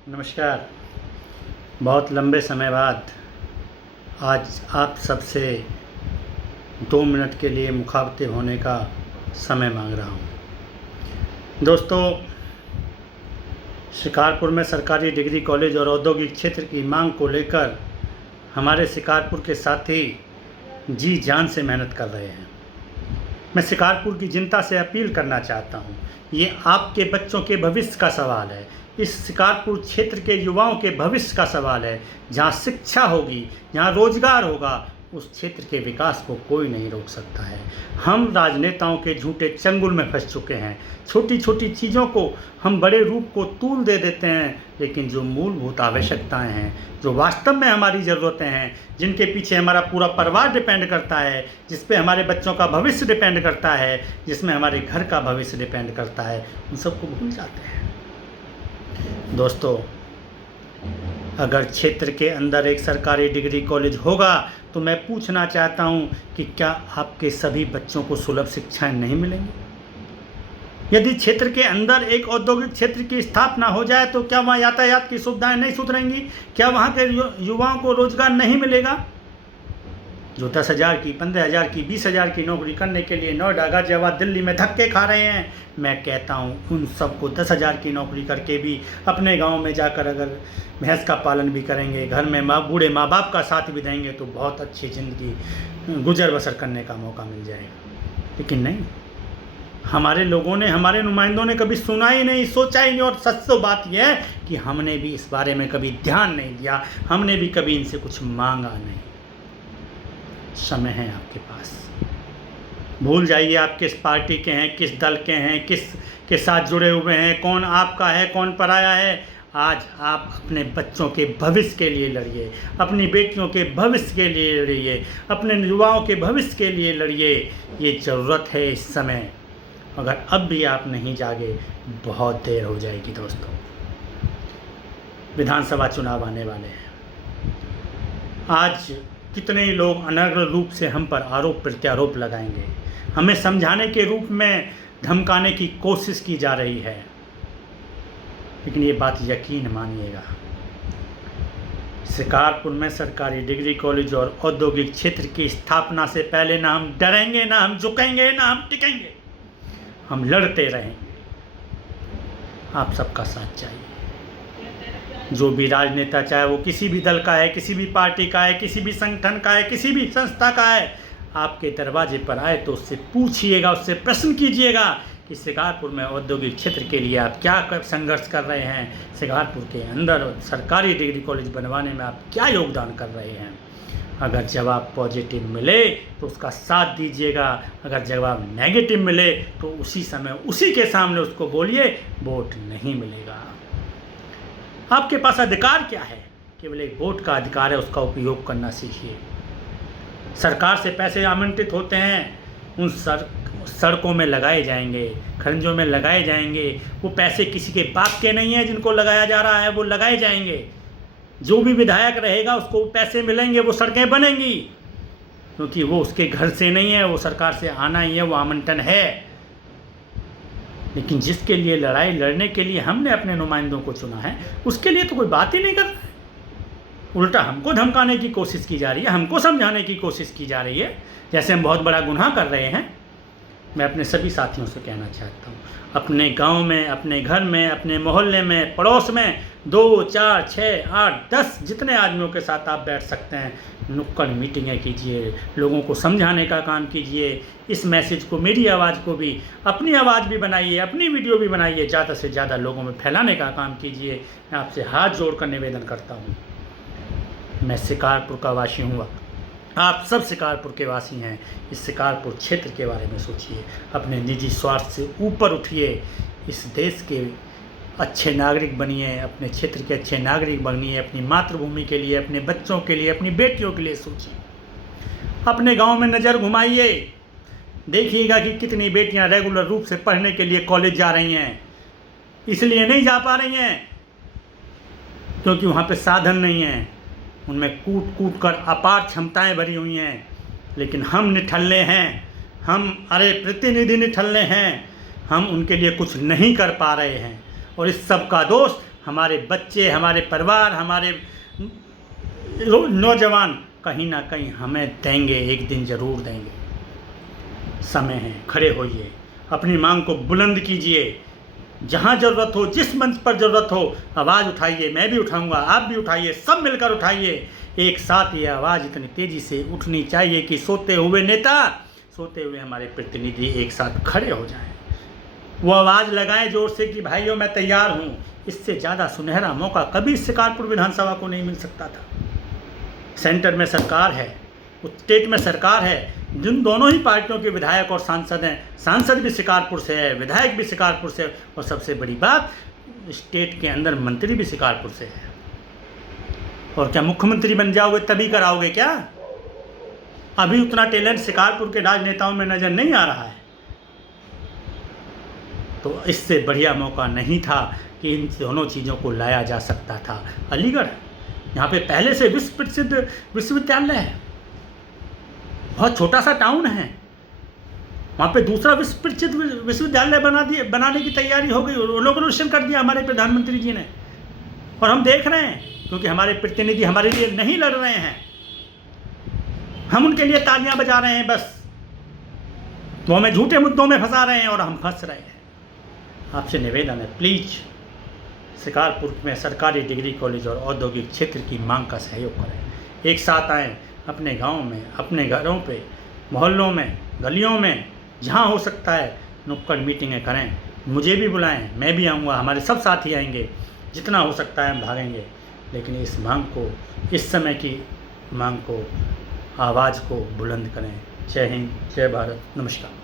नमस्कार। बहुत लंबे समय बाद आज आप सबसे 2 मिनट के लिए मुखातिब होने का समय मांग रहा हूँ। दोस्तों, शिकारपुर में सरकारी डिग्री कॉलेज और औद्योगिक क्षेत्र की मांग को लेकर हमारे शिकारपुर के साथी जी जान से मेहनत कर रहे हैं। मैं शिकारपुर की जनता से अपील करना चाहता हूँ, ये आपके बच्चों के भविष्य का सवाल है। इस शिकारपुर क्षेत्र के युवाओं के भविष्य का सवाल है। जहाँ शिक्षा होगी, जहाँ रोजगार होगा, उस क्षेत्र के विकास को कोई नहीं रोक सकता है। हम राजनेताओं के झूठे चंगुल में फंस चुके हैं। छोटी छोटी चीज़ों को हम बड़े रूप को तूल दे देते हैं, लेकिन जो मूलभूत आवश्यकताएं हैं, जो वास्तव में हमारी ज़रूरतें हैं, जिनके पीछे हमारा पूरा परिवार डिपेंड करता है, जिस पे हमारे बच्चों का भविष्य डिपेंड करता है, जिसमें हमारे घर का भविष्य डिपेंड करता है, उन सबको भूल जाते हैं। दोस्तों, अगर क्षेत्र के अंदर एक सरकारी डिग्री कॉलेज होगा तो मैं पूछना चाहता हूं कि क्या आपके सभी बच्चों को सुलभ शिक्षाएं नहीं मिलेंगी? यदि क्षेत्र के अंदर एक औद्योगिक क्षेत्र की स्थापना हो जाए तो क्या वहां यातायात की सुविधाएं नहीं सुधरेंगी? क्या वहां के युवाओं को रोजगार नहीं मिलेगा? जो 10,000 की, 15,000 की, 20,000 की नौकरी करने के लिए नोएडा, गाजियाबाद, दिल्ली में धक्के खा रहे हैं, मैं कहता हूं उन सबको 10,000 की नौकरी करके भी अपने गांव में जाकर अगर भैंस का पालन भी करेंगे, घर में बूढ़े माँ बाप का साथ भी देंगे तो बहुत अच्छी ज़िंदगी गुजर बसर करने का मौका मिल जाएगा। लेकिन नहीं, हमारे लोगों ने, हमारे नुमाइंदों ने कभी सुना ही नहीं, सोचा ही नहीं। और सच तो बात यह है कि हमने भी इस बारे में कभी ध्यान नहीं दिया, हमने भी कभी इनसे कुछ मांगा नहीं। समय है आपके पास। भूल जाइए आप किस पार्टी के हैं, किस दल के हैं, किस के साथ जुड़े हुए हैं, कौन आपका है, कौन पराया है। आज आप अपने बच्चों के भविष्य के लिए लड़िए, अपनी बेटियों के भविष्य के लिए लड़िए, अपने युवाओं के भविष्य के लिए लड़िए। ये ज़रूरत है इस समय। अगर अब भी आप नहीं जागे, बहुत देर हो जाएगी। दोस्तों, विधानसभा चुनाव आने वाले हैं। आज कितने ही लोग अनर्गल रूप से हम पर आरोप प्रत्यारोप लगाएंगे, हमें समझाने के रूप में धमकाने की कोशिश की जा रही है। लेकिन ये बात यकीन मानिएगा, शिकारपुर में सरकारी डिग्री कॉलेज और औद्योगिक क्षेत्र की स्थापना से पहले ना हम डरेंगे, ना हम झुकेंगे, ना हम टिकेंगे। हम लड़ते रहेंगे। आप सबका साथ चाहिए। जो भी राजनेता, चाहे वो किसी भी दल का है, किसी भी पार्टी का है, किसी भी संगठन का है, किसी भी संस्था का है, आपके दरवाजे पर आए तो उससे पूछिएगा, उससे प्रश्न कीजिएगा कि शिकारपुर में औद्योगिक क्षेत्र के लिए आप क्या संघर्ष कर रहे हैं, शिकारपुर के अंदर सरकारी डिग्री कॉलेज बनवाने में आप क्या योगदान कर रहे हैं। अगर जवाब पॉजिटिव मिले तो उसका साथ दीजिएगा, अगर जवाब नेगेटिव मिले तो उसी समय उसी के सामने उसको बोलिए वोट नहीं मिलेगा। आपके पास अधिकार क्या है? केवल एक वोट का अधिकार है, उसका उपयोग करना सीखिए। सरकार से पैसे आवंटित होते हैं, उन सड़कों में लगाए जाएंगे, खरंजों में लगाए जाएंगे। वो पैसे किसी के बाप के नहीं है जिनको लगाया जा रहा है, वो लगाए जाएंगे। जो भी विधायक रहेगा उसको पैसे मिलेंगे, वो सड़कें बनेंगी, क्योंकि वो उसके घर से नहीं है, वो सरकार से आना ही है, वो आवंटन है। लेकिन जिसके लिए लड़ाई लड़ने के लिए हमने अपने नुमाइंदों को चुना है, उसके लिए तो कोई बात ही नहीं कर रहा है। उल्टा हमको धमकाने की कोशिश की जा रही है, हमको समझाने की कोशिश की जा रही है जैसे हम बहुत बड़ा गुनाह कर रहे हैं। मैं अपने सभी साथियों से कहना चाहता हूँ, अपने गांव में, अपने घर में, अपने मोहल्ले में, पड़ोस में 2, 4, 6, 8, 10 जितने आदमियों के साथ आप बैठ सकते हैं, नुक्कड़ मीटिंगें कीजिए, लोगों को समझाने का काम कीजिए। इस मैसेज को, मेरी आवाज़ को भी, अपनी आवाज़ भी बनाइए, अपनी वीडियो भी बनाइए, ज़्यादा से ज़्यादा लोगों में फैलाने का काम कीजिए। मैं आपसे हाथ जोड़कर निवेदन करता हूँ। मैं शिकारपुर का वासी हूँ, आप सब शिकारपुर के वासी हैं। इस शिकारपुर क्षेत्र के बारे में सोचिए, अपने निजी स्वार्थ से ऊपर उठिए, इस देश के अच्छे नागरिक बनिए, अपने क्षेत्र के अच्छे नागरिक बनिए, अपनी मातृभूमि के लिए, अपने बच्चों के लिए, अपनी बेटियों के लिए सोचिए। अपने गांव में नज़र घुमाइए, देखिएगा कि कितनी बेटियां रेगुलर रूप से पढ़ने के लिए कॉलेज जा रही हैं। इसलिए नहीं जा पा रही हैं क्योंकि वहाँ पे साधन नहीं है, उनमें कूट कूट कर अपार क्षमताएं भरी हुई हैं। लेकिन हम निठल्ले हैं, हम प्रतिनिधि निठल्ले हैं, हम उनके लिए कुछ नहीं कर पा रहे हैं। और इस सब का दोष हमारे बच्चे, हमारे परिवार, हमारे नौजवान कहीं ना कहीं हमें देंगे, एक दिन ज़रूर देंगे। समय है, खड़े होइए, अपनी मांग को बुलंद कीजिए। जहाँ ज़रूरत हो, जिस मंच पर ज़रूरत हो, आवाज़ उठाइए। मैं भी उठाऊंगा, आप भी उठाइए, सब मिलकर उठाइए। एक साथ ये आवाज़ इतनी तेज़ी से उठनी चाहिए कि सोते हुए नेता, सोते हुए हमारे प्रतिनिधि एक साथ खड़े हो जाएं। वो आवाज़ लगाएं जोर से कि भाइयों मैं तैयार हूँ। इससे ज़्यादा सुनहरा मौका कभी शिकारपुर विधानसभा को नहीं मिल सकता था। सेंटर में सरकार है, स्टेट में सरकार है, जिन दोनों ही पार्टियों के विधायक और सांसद हैं। सांसद भी शिकारपुर से है, विधायक भी शिकारपुर से, और सबसे बड़ी बात, स्टेट के अंदर मंत्री भी शिकारपुर से है। और क्या मुख्यमंत्री बन जाओगे तभी कराओगे क्या? अभी उतना टैलेंट शिकारपुर के राजनेताओं में नज़र नहीं आ रहा है। तो इससे बढ़िया मौका नहीं था कि इन दोनों चीज़ों को लाया जा सकता था। अलीगढ़, यहाँ पे पहले से विश्व प्रसिद्ध विश्वविद्यालय है, बहुत छोटा सा टाउन है, वहाँ पे दूसरा विश्व प्रसिद्ध विश्वविद्यालय बनाने की तैयारी हो गई, इनॉग्रेशन कर दिया हमारे प्रधानमंत्री जी ने। और हम देख रहे हैं, क्योंकि हमारे प्रतिनिधि हमारे लिए नहीं लड़ रहे हैं, हम उनके लिए तालियां बजा रहे हैं बस। वो हमें झूठे मुद्दों में फंसा रहे हैं और हम फंस रहे हैं। आपसे निवेदन है, प्लीज़ शिकारपुर में सरकारी डिग्री कॉलेज और औद्योगिक क्षेत्र की मांग का सहयोग करें। एक साथ आएँ, अपने गांव में, अपने घरों पे, मोहल्लों में, गलियों में, जहां हो सकता है नुक्कड़ मीटिंगें करें। मुझे भी बुलाएं, मैं भी आऊँगा, हमारे सब साथी आएंगे। जितना हो सकता है हम भागेंगे, लेकिन इस मांग को, इस समय की मांग को, आवाज़ को बुलंद करें। जय हिंद, जय भारत, नमस्कार।